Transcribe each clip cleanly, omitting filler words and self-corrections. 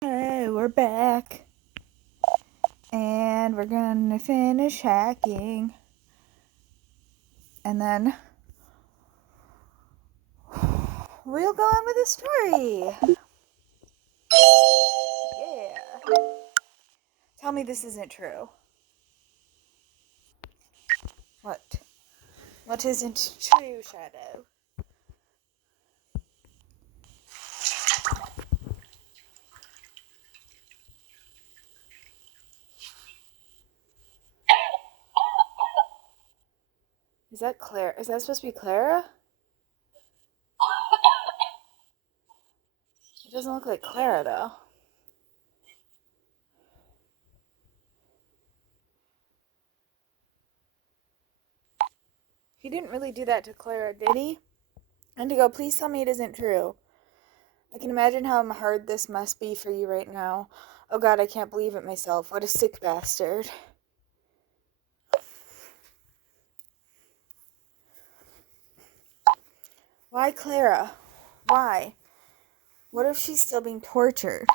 Hey, we're back. And we're gonna finish hacking. And then we'll go on with the story. Yeah. Tell me this isn't true. What? What isn't true, Shadow? Is that Claire? Is that supposed to be Clara? It doesn't look like Clara, though. He didn't really do that to Clara, did he? Indigo, please tell me it isn't true. I can imagine how hard this must be for you right now. Oh god, I can't believe it myself. What a sick bastard. Why Clara? Why? What if she's still being tortured?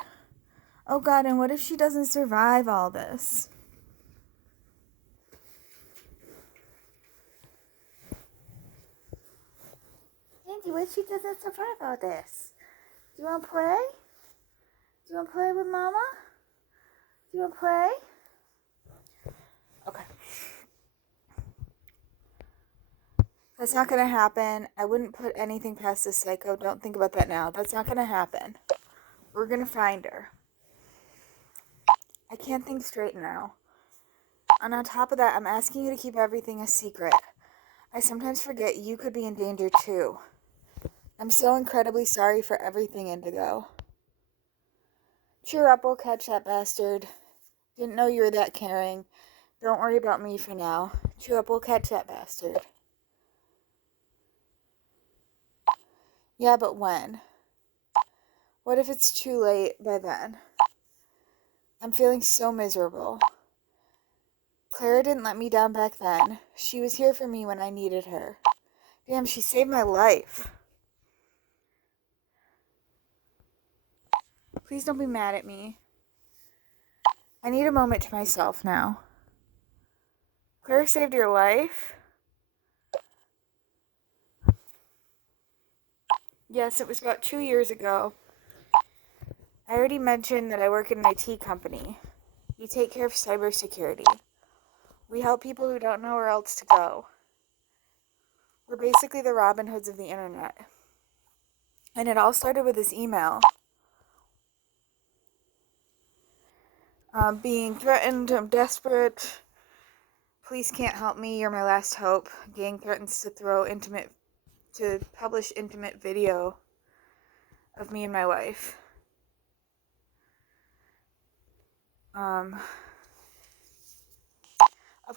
Oh god, and what if she doesn't survive all this? Andy, what if she doesn't survive all this? Do you want to play? Do you want to play with Mama? Do you want to play? Okay. That's not gonna happen. I wouldn't put anything past this psycho. Don't think about that now. That's not gonna happen. We're gonna find her. I can't think straight now. And on top of that, I'm asking you to keep everything a secret. I sometimes forget you could be in danger too. I'm so incredibly sorry for everything, Indigo. Cheer up, we'll catch that bastard. Didn't know you were that caring. Don't worry about me for now. Cheer up, we'll catch that bastard. Yeah, but when? What if it's too late by then? I'm feeling so miserable. Clara didn't let me down back then. She was here for me when I needed her. Damn, she saved my life. Please don't be mad at me. I need a moment to myself now. Clara saved your life? Yes, it was about 2 years ago. I already mentioned that I work in an IT company. We take care of cybersecurity. We help people who don't know where else to go. We're basically the Robin Hoods of the internet. And it all started with this email. Being threatened, I'm desperate. Police can't help me, you're my last hope. Gang threatens to publish intimate video of me and my wife. Of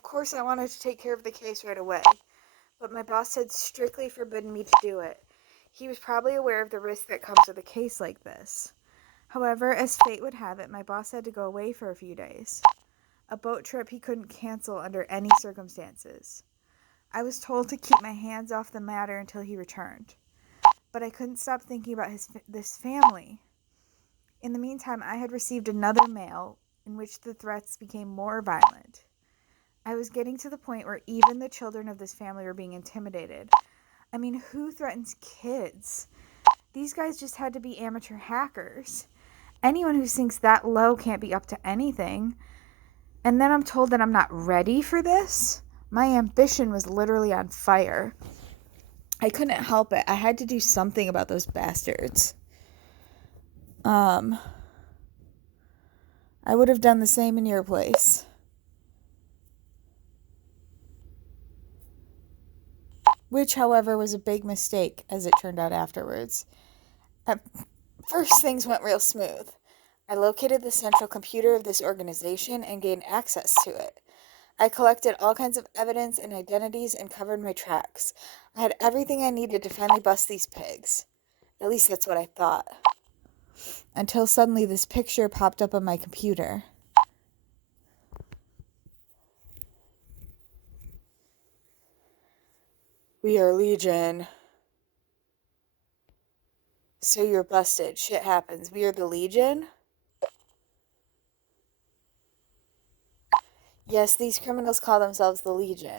course I wanted to take care of the case right away, but my boss had strictly forbidden me to do it. He was probably aware of the risk that comes with a case like this. However, as fate would have it, my boss had to go away for a few days. A boat trip he couldn't cancel under any circumstances. I was told to keep my hands off the matter until he returned. But I couldn't stop thinking about this family. In the meantime, I had received another mail in which the threats became more violent. I was getting to the point where even the children of this family were being intimidated. I mean, who threatens kids? These guys just had to be amateur hackers. Anyone who sinks that low can't be up to anything. And then I'm told that I'm not ready for this? My ambition was literally on fire. I couldn't help it. I had to do something about those bastards. I would have done the same in your place. Which, however, was a big mistake, as it turned out afterwards. At first, things went real smooth. I located the central computer of this organization and gained access to it. I collected all kinds of evidence and identities and covered my tracks. I had everything I needed to finally bust these pigs. At least that's what I thought. Until suddenly this picture popped up on my computer. We are Legion. So you're busted. Shit happens. We are the Legion? Yes, these criminals call themselves the Legion,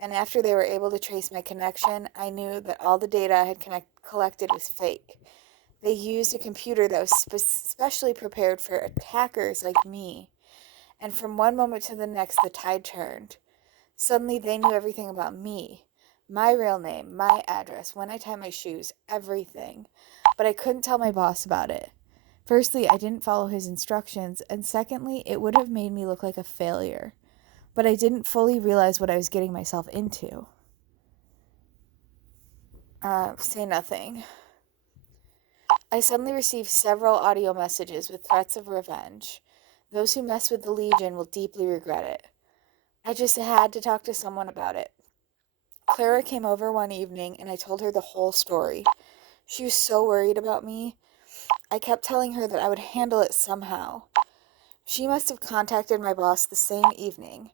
and after they were able to trace my connection, I knew that all the data I had collected was fake. They used a computer that was specially prepared for attackers like me, and from one moment to the next, the tide turned. Suddenly, they knew everything about me, my real name, my address, when I tie my shoes, everything. But I couldn't tell my boss about it. Firstly, I didn't follow his instructions, and secondly, it would have made me look like a failure. But I didn't fully realize what I was getting myself into. Say nothing. I suddenly received several audio messages with threats of revenge. Those who mess with the Legion will deeply regret it. I just had to talk to someone about it. Clara came over one evening and I told her the whole story. She was so worried about me. I kept telling her that I would handle it somehow. She must have contacted my boss the same evening,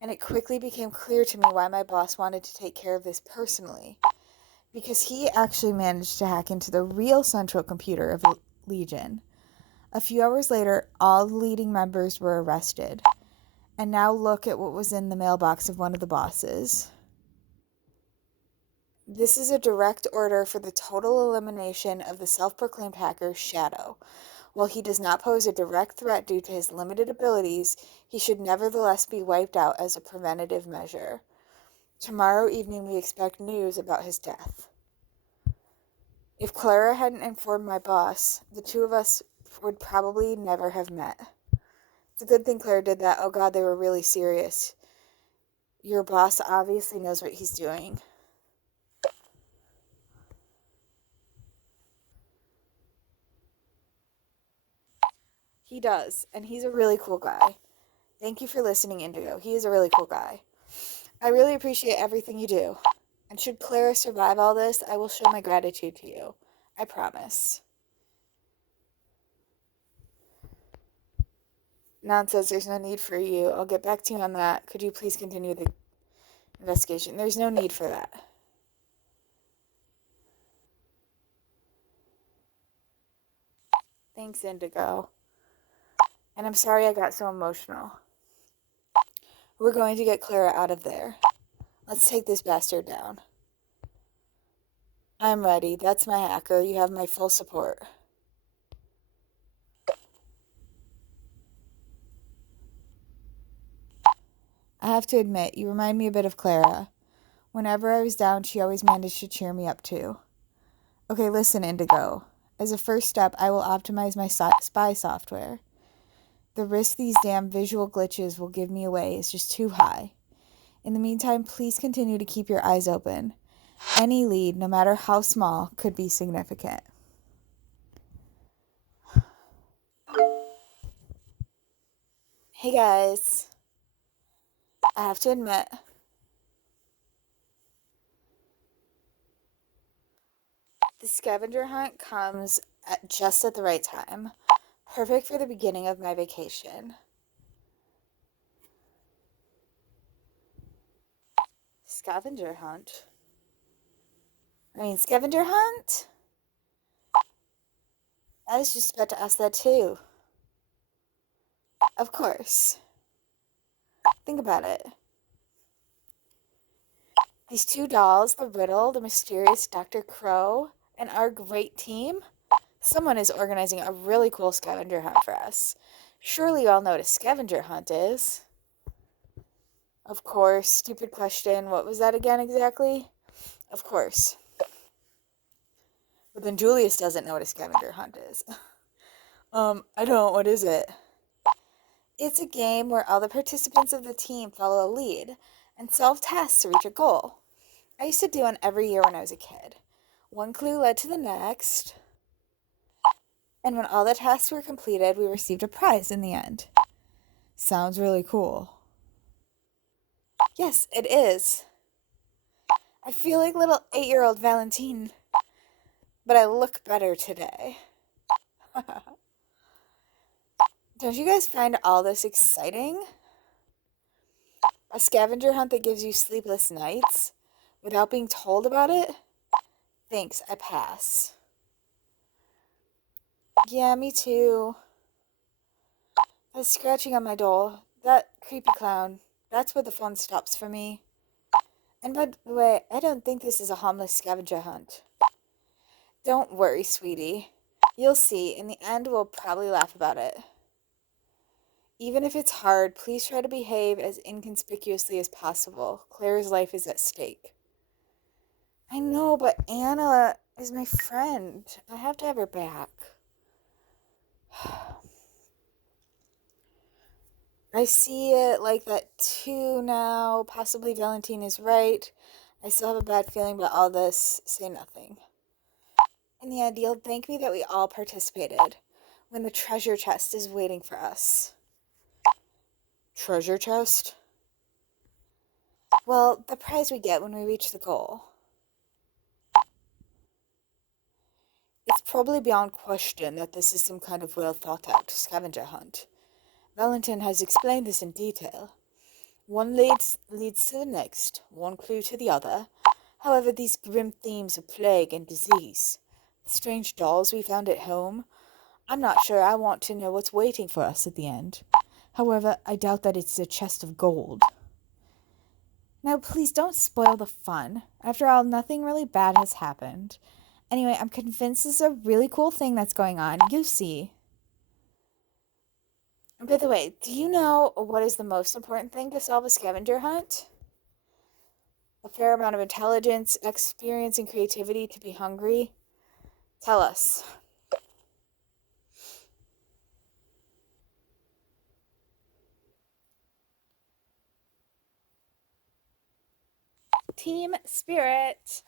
and it quickly became clear to me why my boss wanted to take care of this personally. Because he actually managed to hack into the real central computer of Legion. A few hours later, all the leading members were arrested. And now look at what was in the mailbox of one of the bosses. This is a direct order for the total elimination of the self-proclaimed hacker, Shadow. While he does not pose a direct threat due to his limited abilities, he should nevertheless be wiped out as a preventative measure. Tomorrow evening we expect news about his death. If Clara hadn't informed my boss, the two of us would probably never have met. It's a good thing Clara did that. Oh God, they were really serious. Your boss obviously knows what he's doing. He does, and he's a really cool guy. Thank you for listening, Indigo. He is a really cool guy. I really appreciate everything you do. And should Clara survive all this, I will show my gratitude to you. I promise. Nan says there's no need for you. I'll get back to you on that. Could you please continue the investigation? There's no need for that. Thanks, Indigo. And I'm sorry I got so emotional. We're going to get Clara out of there. Let's take this bastard down. I'm ready. That's my hacker. You have my full support. I have to admit, you remind me a bit of Clara. Whenever I was down, she always managed to cheer me up too. Okay, listen, Indigo. As a first step, I will optimize my spy software. The risk these damn visual glitches will give me away is just too high. In the meantime, please continue to keep your eyes open. Any lead, no matter how small, could be significant. Hey guys. I have to admit, the scavenger hunt comes just at the right time. Perfect for the beginning of my vacation. Scavenger hunt? Scavenger hunt? I was just about to ask that too. Of course. Think about it. These two dolls, the Riddle, the mysterious Dr. Crow, and our great team? Someone is organizing a really cool scavenger hunt for us. Surely you all know what a scavenger hunt is. Of course. Stupid question. What was that again exactly? Of course. But then Julius doesn't know what a scavenger hunt is. I don't. What is it? It's a game where all the participants of the team follow a lead and solve tasks to reach a goal. I used to do one every year when I was a kid. One clue led to the next, and when all the tasks were completed, we received a prize in the end. Sounds really cool. Yes, it is. I feel like little 8-year-old Valentine, but I look better today. Don't you guys find all this exciting? A scavenger hunt that gives you sleepless nights without being told about it? Thanks, I pass. Yeah, me too. I was scratching on my door. that creepy clown. That's where the fun stops for me. And by the way, I don't think this is a harmless scavenger hunt. Don't worry, sweetie. You'll see, in the end, we'll probably laugh about it. Even if it's hard, please try to behave as inconspicuously as possible. Claire's life is at stake. I know, but Anna is my friend. I have to have her back. I see it like that too now. Possibly Valentine is right. I still have a bad feeling about all this. Say nothing. In the end, you'll thank me that we all participated when the treasure chest is waiting for us. Treasure chest? Well, the prize we get when we reach the goal. It's probably beyond question that this is some kind of well thought out scavenger hunt. Valentine has explained this in detail. One leads to the next, one clue to the other. However, these grim themes of plague and disease, the strange dolls we found at home, I'm not sure I want to know what's waiting for us at the end. However, I doubt that it's a chest of gold. Now, please don't spoil the fun. After all, nothing really bad has happened. Anyway, I'm convinced this is a really cool thing that's going on. You see. By the way, do you know what is the most important thing to solve a scavenger hunt? A fair amount of intelligence, experience, and creativity to be hungry? Tell us. Team spirit.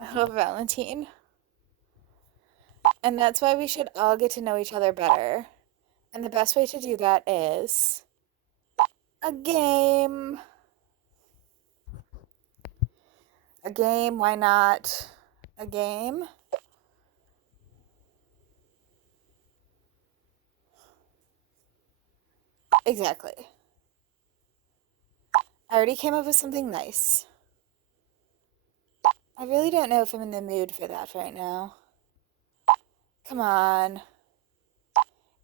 Oh, Valentine. And that's why we should all get to know each other better. And the best way to do that is a game. A game, why not? A game? Exactly. I already came up with something nice. I really don't know if I'm in the mood for that right now. Come on.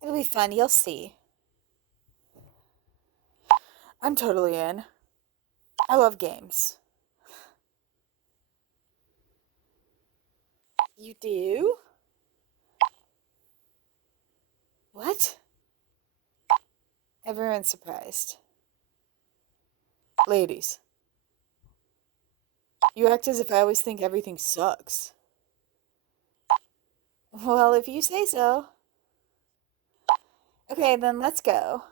It'll be fun, you'll see. I'm totally in. I love games. You do? What? Everyone's surprised. Ladies, you act as if I always think everything sucks. Well, if you say so. Okay, then let's go.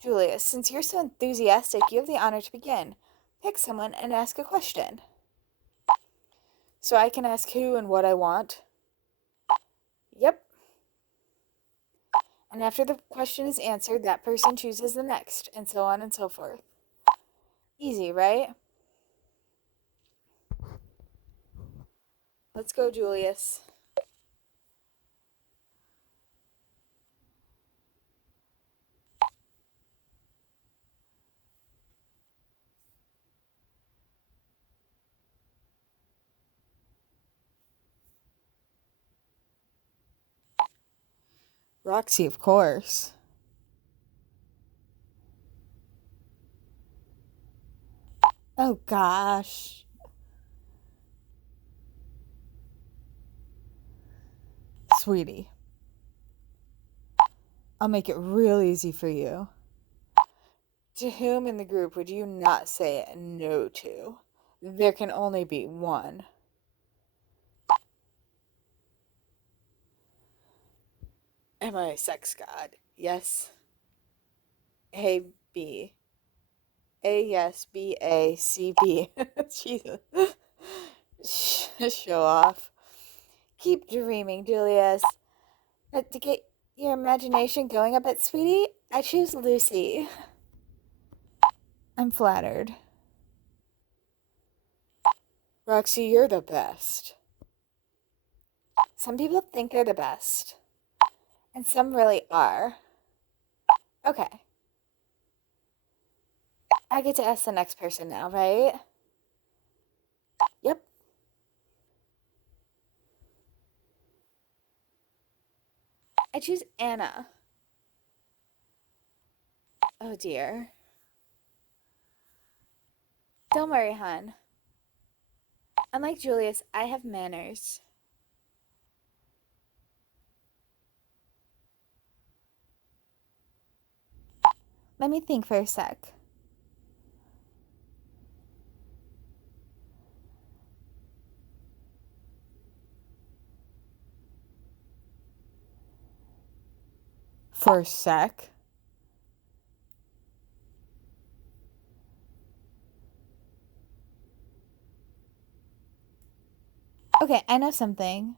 Julius, since you're so enthusiastic, you have the honor to begin. Pick someone and ask a question. So I can ask who and what I want? Yep. And after the question is answered, that person chooses the next, and so on and so forth. Easy, right? Let's go, Julius. Roxy, of course. Oh gosh. Sweetie, I'll make it real easy for you. To whom in the group would you not say no to? There can only be one. Am I a sex god? Yes. A, B. A, yes. B, A, C, B. Jesus. Show off. Keep dreaming, Julius. But to get your imagination going a bit, sweetie, I choose Lucy. I'm flattered. Roxy, you're the best. Some people think they're the best, and some really are. Okay. I get to ask the next person now, right? Yep. I choose Anna. Oh dear. Don't worry, hon. Unlike Julius, I have manners. Let me think for a sec. For a sec? Okay, I know something.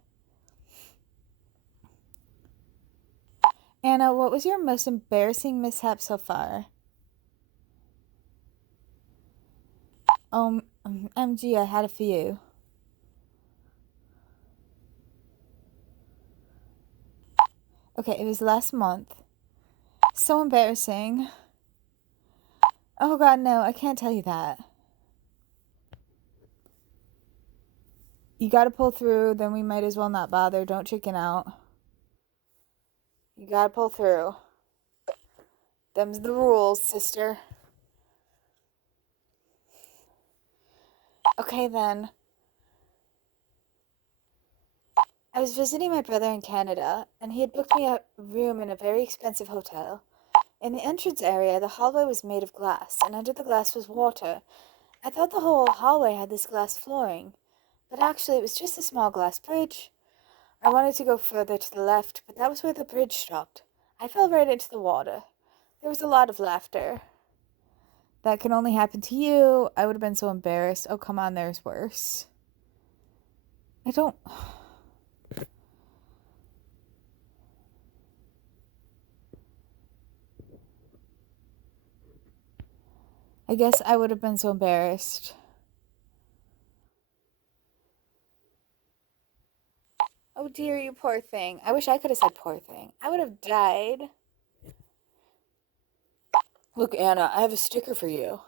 Anna, what was your most embarrassing mishap so far? MG, I had a few. Okay, it was last month. So embarrassing. Oh god, no, I can't tell you that. You gotta pull through, then we might as well not bother. Don't chicken out. You gotta pull through. Them's the rules, sister. Okay, then. I was visiting my brother in Canada, and he had booked me a room in a very expensive hotel. In the entrance area, the hallway was made of glass, and under the glass was water. I thought the whole hallway had this glass flooring, but actually it was just a small glass bridge. I wanted to go further to the left, but that was where the bridge stopped. I fell right into the water. There was a lot of laughter. That can only happen to you. I would have been so embarrassed. Oh, come on, there's worse. I don't... I guess I would have been so embarrassed. Oh dear, you poor thing. I wish I could have said poor thing. I would have died. Look, Anna, I have a sticker for you.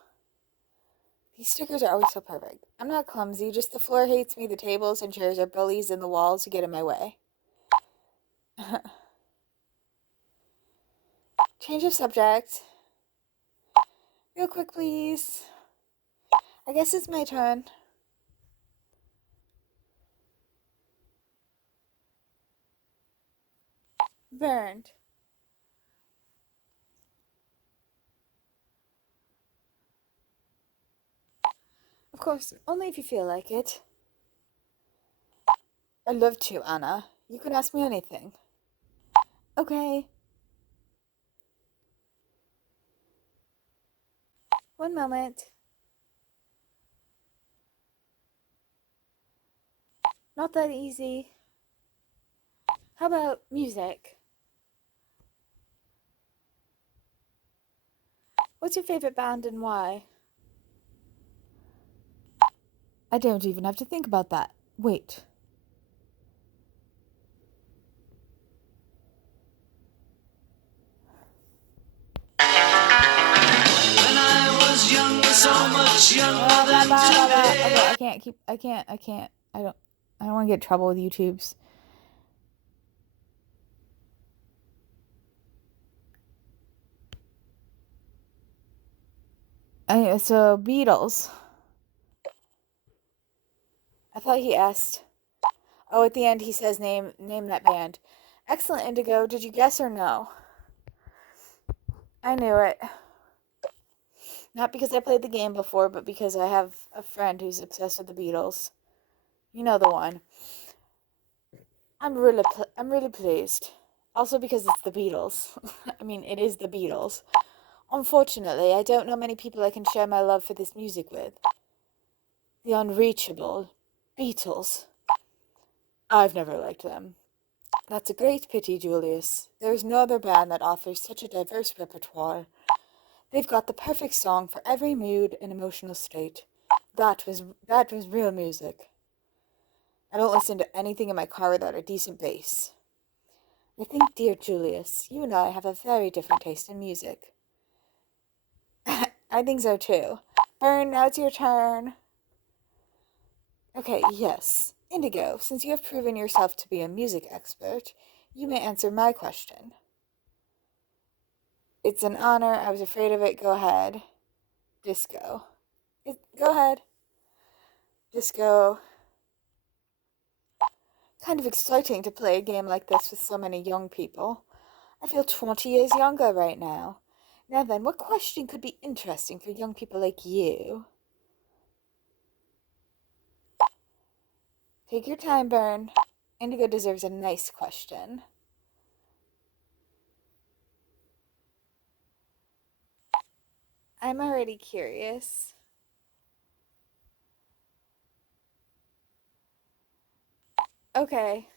These stickers are always so perfect. I'm not clumsy, just the floor hates me, the tables and chairs are bullies, and the walls get in my way. Change of subject. Real quick, please. I guess it's my turn. Burned. Of course, only if you feel like it. I'd love to, Anna. You can ask me anything. Okay. One moment. Not that easy. How about music? What's your favorite band and why? I don't even have to think about that. Wait. When I was young, so much younger than today. Okay, I don't want to get in trouble with YouTubes. So Beatles. I thought he asked. Oh, at the end he says name that band. Excellent, Indigo. Did you guess or no? I knew it. Not because I played the game before, but because I have a friend who's obsessed with the Beatles. You know the one. I'm really pleased. Also because it's the Beatles. I mean, it is the Beatles. Unfortunately, I don't know many people I can share my love for this music with. The unreachable Beatles. I've never liked them. That's a great pity, Julius. There is no other band that offers such a diverse repertoire. They've got the perfect song for every mood and emotional state. That was real music. I don't listen to anything in my car without a decent bass. I think, dear Julius, you and I have a very different taste in music. I think so too. Burn, now it's your turn. Okay, yes. Indigo, since you have proven yourself to be a music expert, you may answer my question. It's an honor. I was afraid of it. Go ahead. Disco. Go ahead. Disco. Kind of exciting to play a game like this with so many young people. I feel 20 years younger right now. Now then, what question could be interesting for young people like you? Take your time, Burn. Indigo deserves a nice question. I'm already curious. Okay.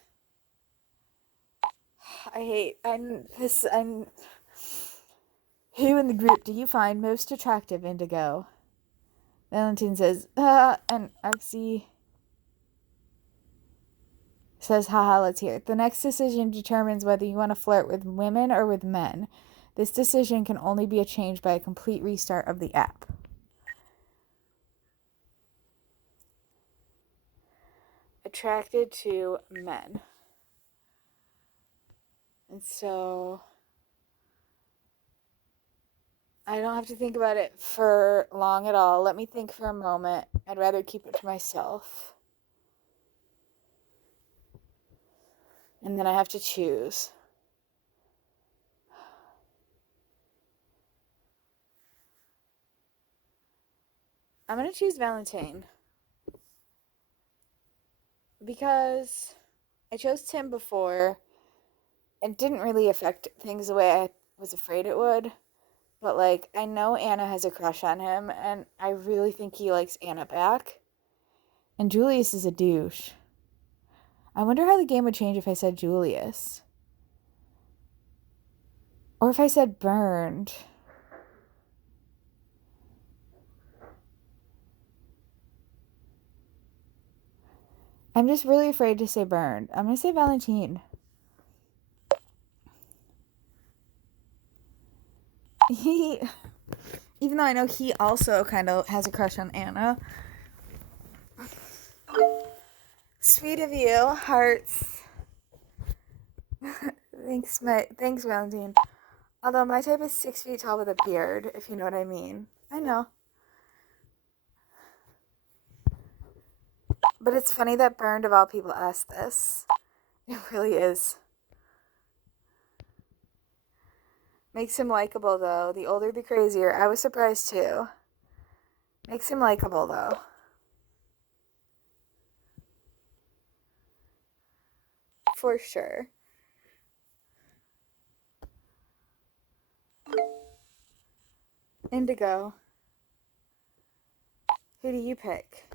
Who in the group do you find most attractive, Indigo? Valentine says, and Oxy says, haha, let's hear it. The next decision determines whether you want to flirt with women or with men. This decision can only be changed by a complete restart of the app. Attracted to men. And so I don't have to think about it for long at all. Let me think for a moment. I'd rather keep it to myself. And then I have to choose. I'm going to choose Valentine. Because I chose Tim before. It didn't really affect things the way I was afraid it would. But, like, I know Anna has a crush on him, and I really think he likes Anna back. And Julius is a douche. I wonder how the game would change if I said Julius. Or if I said burned. I'm just really afraid to say burned. I'm going to say Valentine. Even though I know he also kind of has a crush on Anna. Sweet of you, hearts. Thanks, Valentine. Although my type is 6 feet tall with a beard, if you know what I mean. I know. But it's funny that Burned of all people asked this. It really is. Makes him likable, though. The older, the crazier. I was surprised, too. Makes him likable, though. For sure. Indigo. Who do you pick?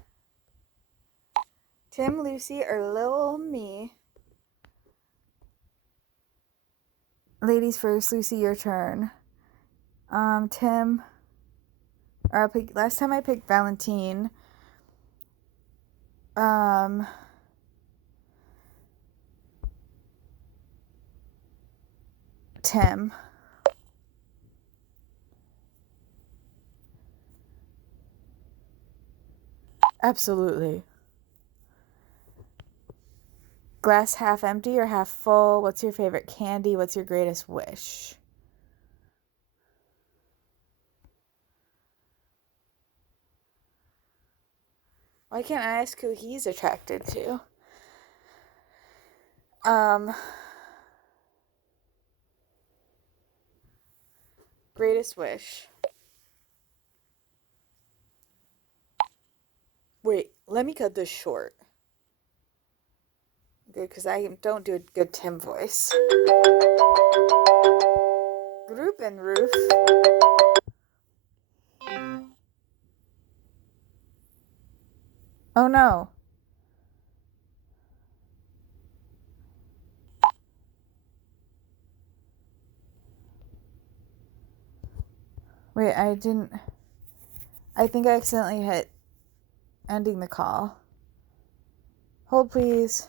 Tim, Lucy, or Lil Me? Ladies first, Lucy, your turn. Tim. Or I'll pick. Last time I picked Valentine. Tim. Absolutely. Glass half empty or half full? What's your favorite candy? What's your greatest wish? Why can't I ask who he's attracted to? Greatest wish. Wait, let me cut this short. Good, because I don't do a good Tim voice. Group and roof. Oh no. Wait, I think I accidentally hit ending the call. Hold, please.